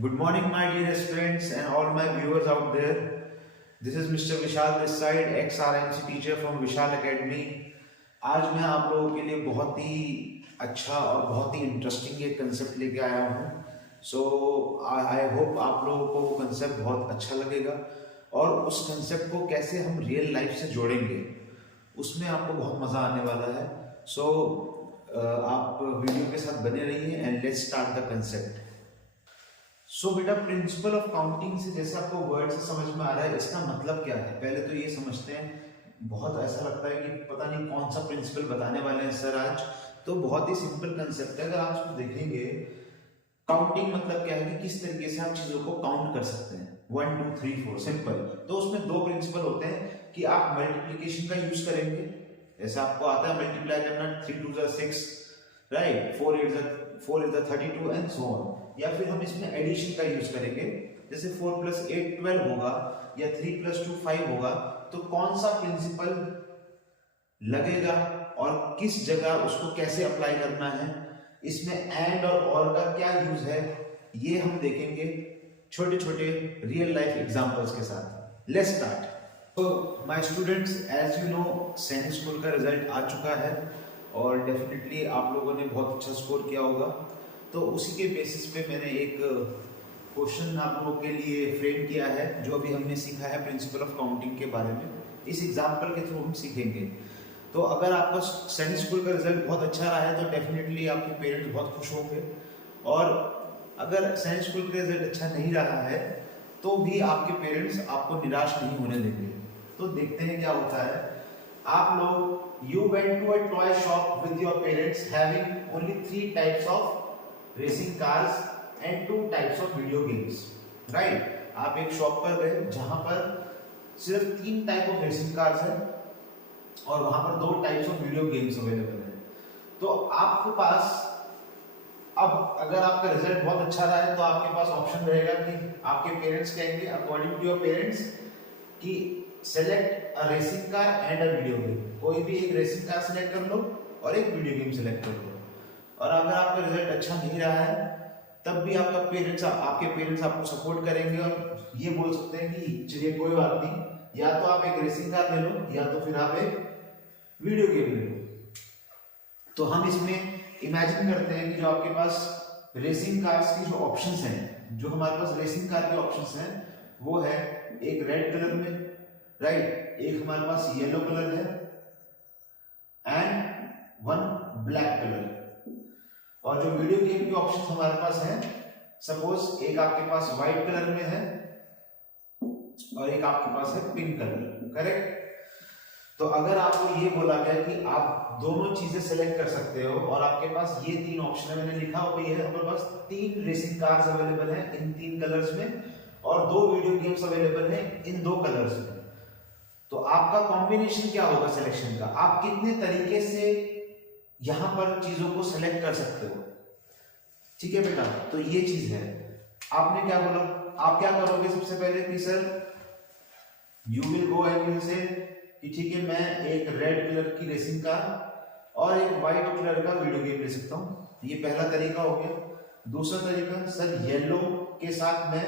Good morning, my dearest friends and all my viewers out there. This is Mr. Vishal this side, ex-RMC teacher from Vishal Academy. आज मैं आप लोगों के लिए बहुत ही अच्छा और बहुत ही इंटरेस्टिंग एक कंसेप्ट लेके आया हूँ. सो आई होप आप लोगों को वो कंसेप्ट बहुत अच्छा लगेगा और उस कंसेप्ट को कैसे हम रियल लाइफ से जोड़ेंगे उसमें आपको बहुत मज़ा आने वाला है. सो आप वीडियो के साथ बने रहिए and let's start the concept. So बेटा, प्रिंसिपल ऑफ काउंटिंग से जैसे आपको वर्ड से समझ में आ रहा है, इसका मतलब क्या है पहले तो ये समझते हैं. बहुत ऐसा लगता है कि पता नहीं कौन सा प्रिंसिपल बताने वाले हैं सर आज. तो बहुत ही सिंपल कंसेप्ट है. अगर आप उसको देखेंगे, काउंटिंग मतलब क्या है कि किस तरीके से आप चीजों को काउंट कर सकते हैं. 1 2 3 4 सिंपल. तो उसमें दो प्रिंसिपल होते हैं कि आप मल्टीप्लीकेशन का यूज करेंगे. जैसे आपको आता है मल्टीप्लाई करना, 3 2 6, right, 4 is the 32 and so on. या फिर हम इसमें एडिशन का यूज करेंगे. जैसे 4 + 8 12 होगा या 3 + 2 5 होगा. तो कौन सा प्रिंसिपल लगेगा और किस जगह उसको कैसे अप्लाई करना है, इसमें एंड और का क्या यूज है, ये हम देखेंगे छोटे छोटे रियल लाइफ एग्जांपल्स के साथ. Let's start. तो my students, as you know, सैनिक स्कूल का रिजल्ट आ चुका है और डेफिनेटली आप लोगों ने बहुत अच्छा स्कोर किया होगा. तो उसी के बेसिस पे मैंने एक क्वेश्चन आप लोगों के लिए फ्रेम किया है जो अभी हमने सीखा है प्रिंसिपल ऑफ काउंटिंग के बारे में. इस एग्जांपल के थ्रू हम सीखेंगे. तो अगर आपका सैनिक स्कूल का रिजल्ट बहुत अच्छा रहा है तो डेफिनेटली आपके पेरेंट्स बहुत खुश होंगे. और अगर सैनिक स्कूल का रिजल्ट अच्छा नहीं रहा है तो भी आपके पेरेंट्स आपको निराश नहीं होने देंगे. तो देखते हैं क्या होता है. आप लोग you went to a toy shop with your parents having only 3 types of racing cars and 2 types of video games, right. आप एक शॉप पर गए जहां पर सिर्फ 3 टाइप ऑफ रेसिंग कार्स है और वहां पर 2 types of video games available है. तो आपके पास, अब अगर आपका रिजल्ट बहुत अच्छा रहा है तो आपके पास ऑप्शन रहेगा कि आपके पेरेंट्स कहेंगे अकॉर्डिंग टू योर पेरेंट्स कि select a racing car and a video game. कोई भी एक रेसिंग कार सेलेक्ट कर लो और एक वीडियो गेम सेलेक्ट कर लो. और अगर आपका रिजल्ट अच्छा नहीं रहा है तब भी आपके पेरेंट्स आपको सपोर्ट करेंगे और ये बोल सकते हैं कि चलिए कोई बात नहीं, या तो आप एक रेसिंग कार ले लो या तो फिर आप एक वीडियो गेम ले लो. तो हम इसमें इमेजिन करते हैं कि जो आपके पास रेसिंग कार्स की जो ऑप्शंस हैं, जो हमारे पास रेसिंग कार के ऑप्शंस हैं, वो है एक रेड कलर में, राइट, एक हमारे पास येलो कलर है एंड 1 ब्लैक कलर. और जो वीडियो गेम के ऑप्शंस हमारे पास हैं, सपोज एक आपके पास व्हाइट कलर में है और एक आपके पास है पिंक कलर, करेक्ट. तो अगर आपको ये बोला गया कि आप दोनों चीजें सेलेक्ट कर सकते हो और आपके पास ये 3 ऑप्शन है, मैंने लिखा हुआ है हमारे पास 3 रेसिंग कार्स अवेलेबल हैं इन 3 कलर्स में और 2 वीडियो गेम्स अवेलेबल हैं इन 2 कलर्स में. तो आपका कॉम्बिनेशन क्या होगा सिलेक्शन का? आप कितने तरीके से यहां पर चीजों को सेलेक्ट कर सकते हो. ठीक है बेटा, तो ये चीज है. आपने क्या बोला, आप क्या करोगे सबसे पहले कि sir you will go and will say कि ठीक है, मैं एक रेड कलर की रेसिंग कार और एक व्हाइट कलर का वीडियो गेम ले सकता हूं. ये पहला तरीका हो गया. दूसरा तरीका, सर येलो के साथ मैं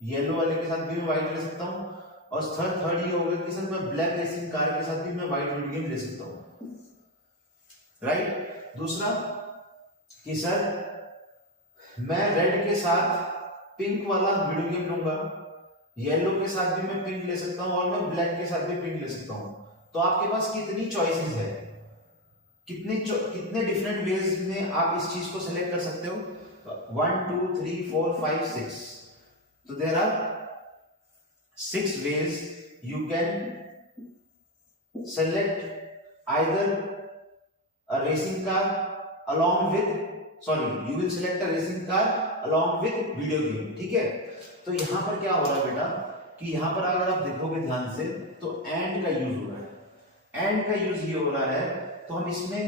येलो वाले के साथ भी मैं व्हाइट ले सकता हूं. और थर्ड ये हो गया कि सर मैं ब्लैक रेसिंग कार के साथ भी मैं व्हाइट वीडियो गेम ले सकता हूं, राइट. दूसरा कि सर मैं रेड के साथ पिंक वाला वीडियो गेम लूंगा, येलो के साथ भी मैं पिंक ले सकता हूं और मैं ब्लैक के साथ भी पिंक ले सकता हूं. तो आपके पास कितनी चॉइसेस है, कितने डिफरेंट वेज में आप इस चीज को सिलेक्ट कर सकते हो. 1 2 3 4 5 6. तो there are 6 ways you can select either a racing car along with, you will select a racing car along with video game. ठीक है. तो यहां पर क्या हो रहा है बेटा कि यहां पर अगर आप देखोगे ध्यान से तो एंड का यूज हो रहा है. एंड का यूज ये हो रहा है. तो हम इसमें,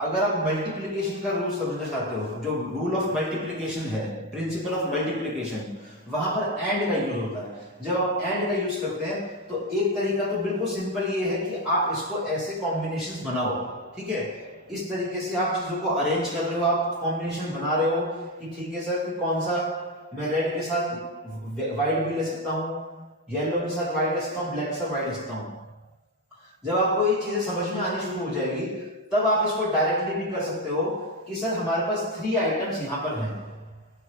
अगर आप मल्टीप्लिकेशन का रूल समझना चाहते हो, जो रूल ऑफ मल्टीप्लिकेशन है, प्रिंसिपल ऑफ मल्टीप्लिकेशन, वहां पर एंड का यूज होता है. जब आप एंड का यूज करते हैं तो एक तरीका तो बिल्कुल सिंपल ये है कि आप इसको ऐसे कॉम्बिनेशंस बनाओ. ठीक है, इस तरीके से आप चीजों को अरेंज कर रहे हो, आप कॉम्बिनेशन बना रहे हो कि ठीक है सर कि कौन सा मैं रेड के साथ व्हाइट भी ले सकता हूँ, येलो के साथ व्हाइट ले सकता हूँ, ब्लैक के साथ व्हाइट ले सकता हूँ। जब आपको ये चीजें समझ में आनी शुरू हो जाएगी तब आप इसको डायरेक्टली भी कर सकते हो कि सर हमारे पास 3 आइटम्स यहाँ पर हैं,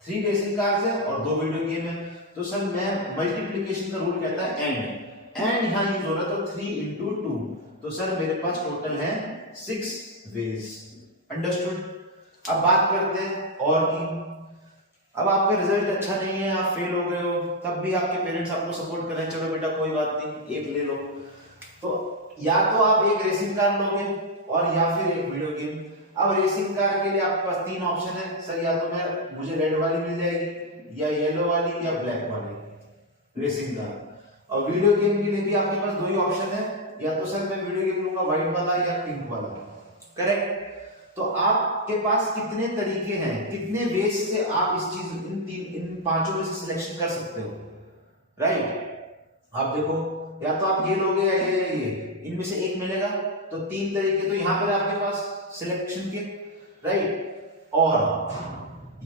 3 रेसिंग कार्स है और 2 वीडियो गेम है, तो सर मैं मल्टीप्लिकेशन का रूल कहता है एंड यहाँ यूज हो रहा है तो 3 into 2, तो सर मेरे पास टोटल है 6 वेज। अंडरस्टूड। अब बात करते हैं और की। अब आपका रिजल्ट अच्छा नहीं है, आप फेल हो गए हो, तब भी आपके पेरेंट्स आपको सपोर्ट कर रहे हैं, चलो बेटा कोई बात नहीं एक ले लो, तो या तो आप एक रेसिंग कार लोगे और या फिर एक वीडियो गेम। अब रेसिंग कार के लिए आपके पास 3 ऑप्शन है सर, या तो मुझे रेड वाली मिल जाएगी या येलो वाली या ब्लैक वाली रेसिंग कार, और वीडियो गेम के लिए भी आपके पास 2 ही ऑप्शन है, या तो सर मैं वीडियो गेम लूंगा व्हाइट वाला या पिंक वाला। करेक्ट। तो आपके पास कितने तरीके हैं, कितने वेज से आप इस चीज इन 5 में से सिलेक्शन कर सकते हो, राइट। आप देखो या तो आप ये लोगे या ये इनमें से एक मिलेगा, तो 3 तरीके तो यहाँ पर आपके पास सिलेक्शन के, राइट। और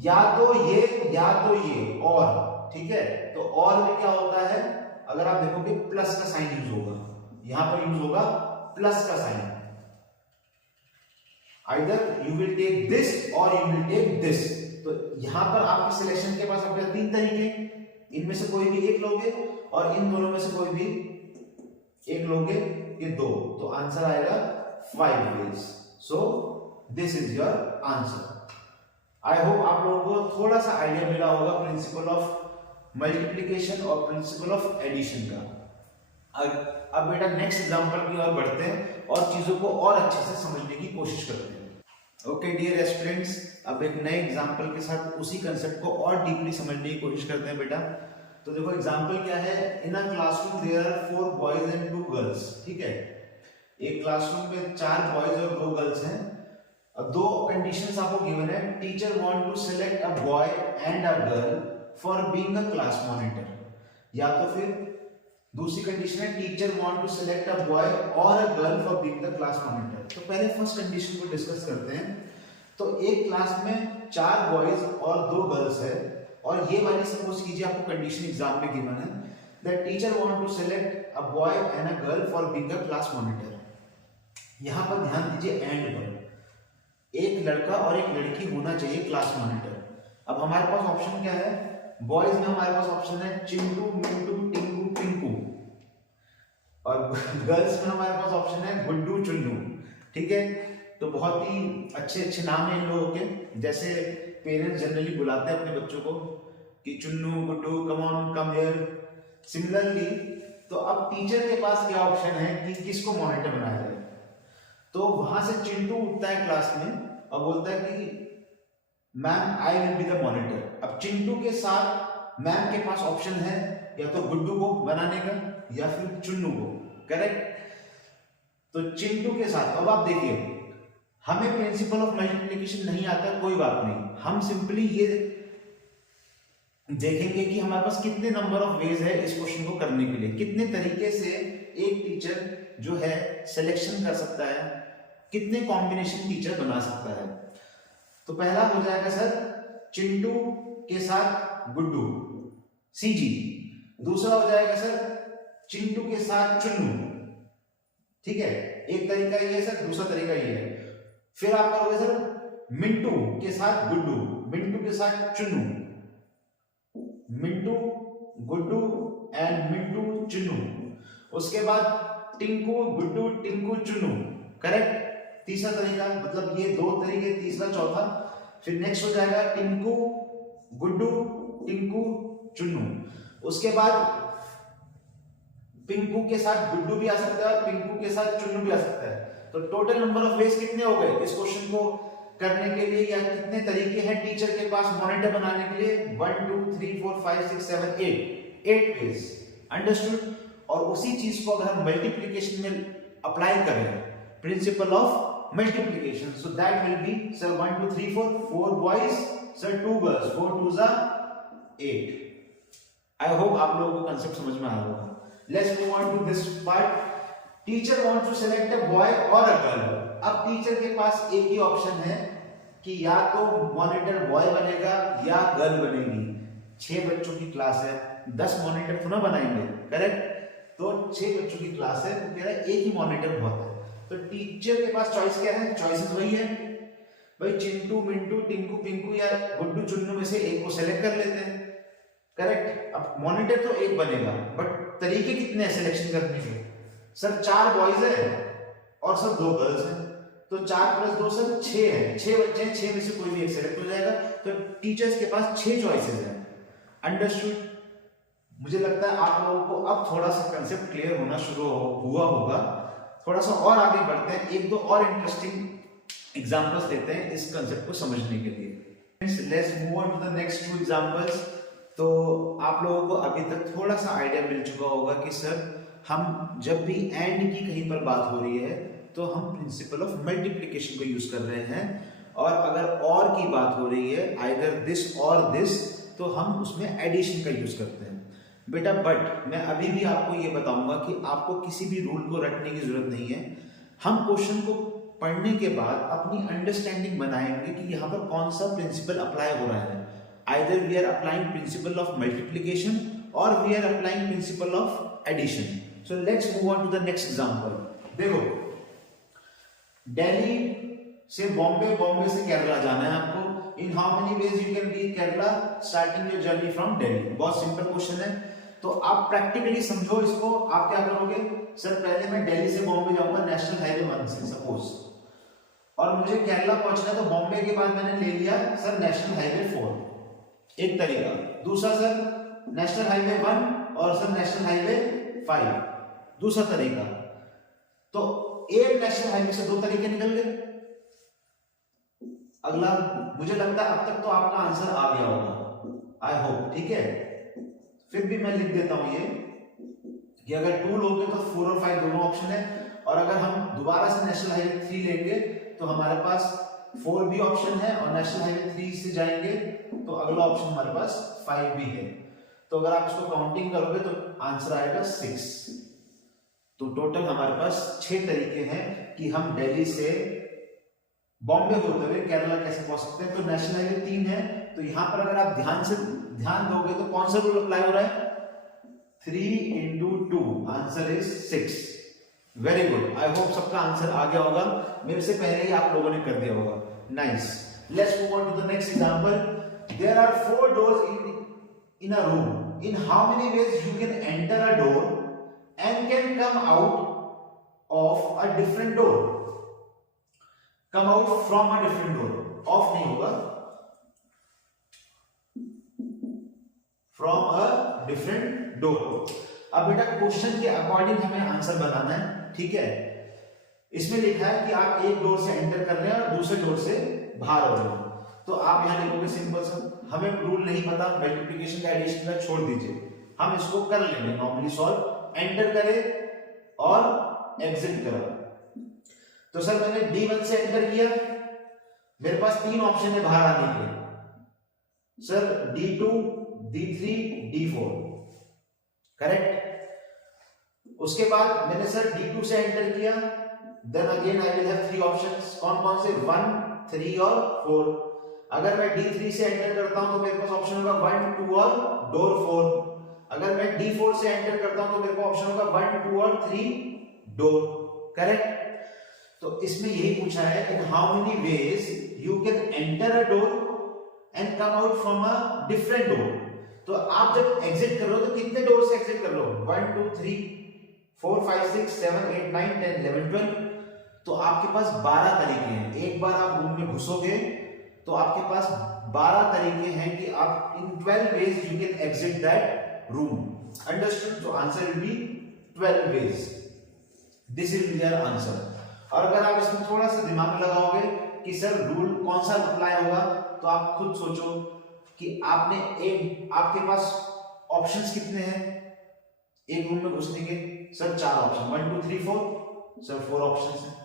या तो ये और, ठीक है। तो और में क्या होता है, अगर आप देखोगे प्लस का साइन यूज होगा, यहां पर यूज होगा प्लस का sign, either you will take this और यू विल टेक दिस। तो यहां पर आपके सिलेक्शन के पास आपके 3 तरीके, इनमें से कोई भी एक लोगे और इन दोनों में से कोई भी एक लोगे, ये 2, तो आंसर आएगा 5 ways. So this is your answer. I hope आप लोगों को थोड़ा सा आइडिया मिला होगा प्रिंसिपल ऑफ मल्टीप्लिकेशन और प्रिंसिपल ऑफ एडिशन का। अब बेटा नेक्स्ट एग्जांपल की ओर बढ़ते हैं और चीजों को और अच्छे से समझने की कोशिश करते हैं। ओके डियर एस्पिरेंट्स, अब एक नए एग्जांपल के साथ उसी कंसेप्ट को और डीपली समझने की कोशिश करते हैं बेटा। तो देखो एग्जांपल क्या है, in a classroom there are 4 boys and 2 girls. ठीक है, एक क्लासरूम में 4 बॉयज और 2 गर्ल्स हैं। अब 2 कंडीशंस आपको गिवन है। Teacher want to select a boy and a girl for being a class monitor, या तो फिर दूसरी कंडीशन है teacher want to select a boy और a girl for being the class monitor. तो पहले फर्स्ट कंडीशन को डिस्कस करते हैं। तो एक क्लास में 4 बॉयज और 2 गर्ल्स है, और ये वाली सपोज कीजिए आपको कंडीशन एग्जाम में गिवन है that teacher want to select a boy and a girl for being a class monitor. यहां पर ध्यान दीजिए एंड पर, एक लड़का और एक लड़की होना चाहिए क्लास मॉनिटर। अब हमारे पास ऑप्शन क्या है, बॉयज में हमारे पास ऑप्शन है चिंटू, मिंटू, टिंकू, पिंकू, और गर्ल्स में हमारे पास ऑप्शन है गुड्डू, चुन्नू। ठीक है, तो बहुत ही अच्छे अच्छे नाम हैं इन लोगों के, जैसे पेरेंट्स जनरली बुलाते हैं अपने बच्चों को कि Chunnu, Guddu, come on, come here. Similarly तो अब टीचर के पास क्या ऑप्शन है कि किसको मॉनिटर बनाया जाए। तो वहां से चिंटू उठता है क्लास में और बोलता है कि ma'am I will be the monitor. अब चिंटू के साथ मैम के पास ऑप्शन है या तो गुड्डू को बनाने का या फिर चुन्नू को। करेक्ट। तो चिंटू के साथ, अब आप देखिए हमें प्रिंसिपल ऑफ मल्टीप्लिकेशन नहीं आता, कोई बात नहीं, हम सिंपली ये देखेंगे कि हमारे पास कितने नंबर ऑफ वेज है इस क्वेश्चन को करने के लिए, कितने तरीके से एक टीचर जो है सिलेक्शन कर सकता है, कितने कॉम्बिनेशन टीचर बना सकता है। तो पहला हो जाएगा सर चिंटू के साथ गुड्डू, सीजी। दूसरा हो जाएगा सर चिंटू के साथ चुन्नू। ठीक है, एक तरीका ये है सर, दूसरा तरीका ये है। फिर आप करोगे सर मिंटू के साथ गुड्डू, मिंटू के साथ चुन्नू, मिंटू, गुड्डू एंड मिंटू, चुन्नू। उसके बाद टिंकू, गुड्डू, टिंकू, चुन्नू। करेक्ट। तीसरा तरीका, मतलब ये 2 तरीके, तीसरा चौथा। फिर नेक्स्ट हो जाएगा टिंकू, गुड्डू, टिंकू, चुन्नू। उसके बाद पिंकू के साथ गुड्डू भी आ सकता है, पिंकू के साथ चुन्नू भी आ सकता है। तो टोटल नंबर ऑफ वेज कितने हो गए इस क्वेश्चन को करने के लिए, या कितने तरीके हैं टीचर के पास मॉनिटर बनाने के लिए? 1 2 3 4 5 6 7 8 वेज। अंडरस्टूड। और उसी चीज को अगर हम मल्टीप्लिकेशन में अप्लाई करें, principle of multiplication, so that will be sir 1 2 3 4 boys, sir 2 girls, 4 2 8। I hope आप लोगों को कंसेप्ट समझ में आया होगा। Let's move on to this part. Teacher wants to select a boy और अ गर्ल अब टीचर के पास एक ही ऑप्शन है कि या तो मॉनिटर बॉय बनेगा या गर्ल बनेगी। 6 बच्चों की क्लास है, 10 मॉनिटर तो ना बनाएंगे, करेक्ट? तो 6 बच्चों की क्लास है, तो कह रहा है एक ही मॉनिटर बहुत है। तो टीचर के पास चॉइस क्या है? चॉइसेस वही है भाई, चिंटू मिंटू टिंकू पिंकू या गुड्डू चुन्नू में से एक को सेलेक्ट कर लेते हैं, करेक्ट? अब मॉनिटर तो एक बनेगा, बट तरीके कितने हैं सिलेक्शन करने के? सर 4 बॉयज है और सर 2 गर्ल्स हैं, तो 4 + 2 सर 6 है, 6 बच्चे हैं, 6 में से कोई भी एक सेलेक्ट हो जाएगा। तो टीचर्स के पास 6 चॉइसेस हैं। अंडरस्टूड? मुझे लगता है आप लोगों को अब थोड़ा सा कंसेप्ट क्लियर होना शुरू हुआ होगा। थोड़ा सा और आगे बढ़ते हैं, एक दो और इंटरेस्टिंग एग्जांपल्स लेते हैं इस कंसेप्ट को समझने के लिए। Let's move on to the next 2 examples. तो आप लोगों को अभी तक थोड़ा सा आइडिया मिल चुका होगा कि सर हम जब भी एंड की कहीं पर बात हो रही है तो हम प्रिंसिपल ऑफ मल्टीप्लिकेशन को यूज कर रहे हैं, और अगर और की बात हो रही है आइदर दिस और दिस, तो हम उसमें एडिशन का यूज करते हैं बेटा। बट मैं अभी भी आपको ये बताऊंगा कि आपको किसी भी रूल को रटने की जरूरत नहीं है। हम क्वेश्चन को पढ़ने के बाद अपनी अंडरस्टैंडिंग बनाएंगे कि यहाँ पर कौन सा प्रिंसिपल अप्लाई हो रहा है। Either we are applying principle of multiplication or we are applying principle of addition. So let's move on to the next example. देखो, दिल्ली से बॉम्बे, बॉम्बे से केरला जाना है आपको। In how many ways you can reach Kerala starting your journey from Delhi? बहुत simple question है, तो आप प्रैक्टिकली समझो इसको। आप क्या करोगे? सर पहले मैं दिल्ली से बॉम्बे जाऊंगा नेशनल हाईवे 1 से सपोज, और मुझे केरला पहुंचना है, तो बॉम्बे के बाद मैंने ले लिया सर नेशनल हाईवे 4, एक तरीका। दूसरा सर नेशनल हाईवे 1 और सर नेशनल हाईवे 5, दूसरा तरीका। तो एक नेशनल हाईवे से 2 तरीके निकल गए। अगला, मुझे लगता है अब तक तो आपका आंसर आ गया होगा, आई होप, ठीक है? फिर भी मैं लिख देता हूं ये कि अगर 2 लोगे तो 4 और 5 दोनों ऑप्शन है, और अगर हम दोबारा से नेशनल हाईवे 3 लेंगे तो हमारे पास 4 भी ऑप्शन है, और नेशनल हाईवे 3 से जाएंगे तो अगला ऑप्शन हमारे पास 5 भी है। तो अगर आप इसको काउंटिंग करोगे तो आंसर आएगा 6। तो टोटल हमारे पास 6 तरीके हैं कि हम दिल्ली से बॉम्बे होते हुए केरला कैसे पहुंच सकते हैं। तो नेशनल हाईवे 3 है, तो यहां पर अगर आप ध्यान दोगे तो कौन सा रूल अप्लाई हो रहा है? 3 × 2, answer is 6। Very good, I hope सबका आंसर आ गया होगा, मेरे से पहले ही आप लोगों ने कर दिया होगा। Nice, let's move on to the next example. There are 4 doors in a room. In how many ways you can enter a door and can come out of a different door? Come out from a different door. Off नहीं होगा, from a different door. अब बेटा question के according हमें answer बनाना है, ठीक है? इसमें लिखा है कि आप एक डोर से एंटर कर रहे हैं और दूसरे डोर से बाहर आ रहे हो, तो आप यहां लिखोगे सिंपल सा, हमें रूल नहीं पता मल्टीप्लिकेशन का एडिशन का, छोड़ दीजिए, हम इसको कर लेंगे नॉर्मली सॉल्व। एंटर करें और एग्जिट करो। तो सर मैंने D1 से एंटर किया, मेरे पास 3 ऑप्शन है बाहर आने के, sir D2, D3, D4, correct? उसके बाद मैंने सर D2 से एंटर किया, then again I will have 3 options. कौन कौन से? 1, 3 और 4। अगर मैं D3 से एंटर करता हूं तो मेरे पास ऑप्शन होगा 1, 2 और डोर 4। अगर मैं D4 से एंटर करता हूं तो मेरे पास ऑप्शन होगा 1, 2 और 3 डोर, करेक्ट? तो इसमें यही पूछा है in how many ways you can enter a door and come out from a different door. तो आप जब एग्जिट कर रहे हो तो कितने डोर से एग्जिट कर रहे हो? 1, 2, 3, 4, 5, 6, 7, 8, 9, 10, 11, 12। तो आपके पास 12 तरीके हैं। एक बार आप रूम में घुसोगे तो आपके पास 12 तरीके हैं कि आप in 12 ways you can exit that room. Understood? तो answer will be 12 ways. This is your answer. और अगर आप इसमें थोड़ा सा दिमाग लगाओगे कि सर रूल कौन सा अप्लाई होगा, तो आप खुद सोचो कि आपके पास ऑप्शंस कितने हैं एक रूम में घुसने के? सर 4 ऑप्शन, 1, 2, 3, 4, सर 4 ऑप्शंस हैं,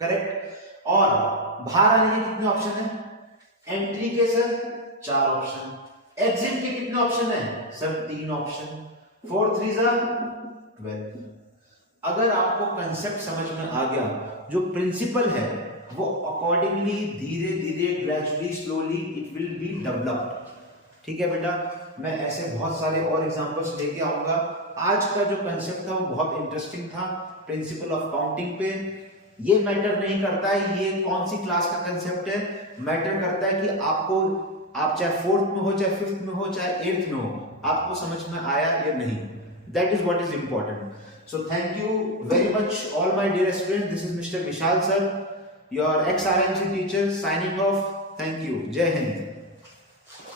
करेक्ट? और बाहर आने के कितने ऑप्शन हैं? एंट्री के सर 4 ऑप्शन, एग्जिट के कितने ऑप्शन हैं? Sir 3 option, 4 3 12। अगर आपको कंसेप्ट समझ में आ गया जो प्रिंसिपल है वो अकॉर्डिंगली धीरे धीरे gradually slowly it will be developed. ठीक है बेटा, मैं ऐसे बहुत सारे और एग्जांपल्स लेके आऊंगा। आज का जो कंसेप्ट था वो बहुत इंटरेस्टिंग था, प्रिंसिपल ऑफ काउंटिंग पे। ये मैटर नहीं करता है ये कौन सी क्लास का कंसेप्ट है, मैटर करता है कि आपको, आप चाहे 4th में हो, चाहे 5th में हो, चाहे 8th में हो, आपको समझ में आया या नहीं। That is what is important. So thank you very much all my dear students. This is Mr. Vishal sir, your ex-RMC teacher signing off. Thank you. Jai Hind.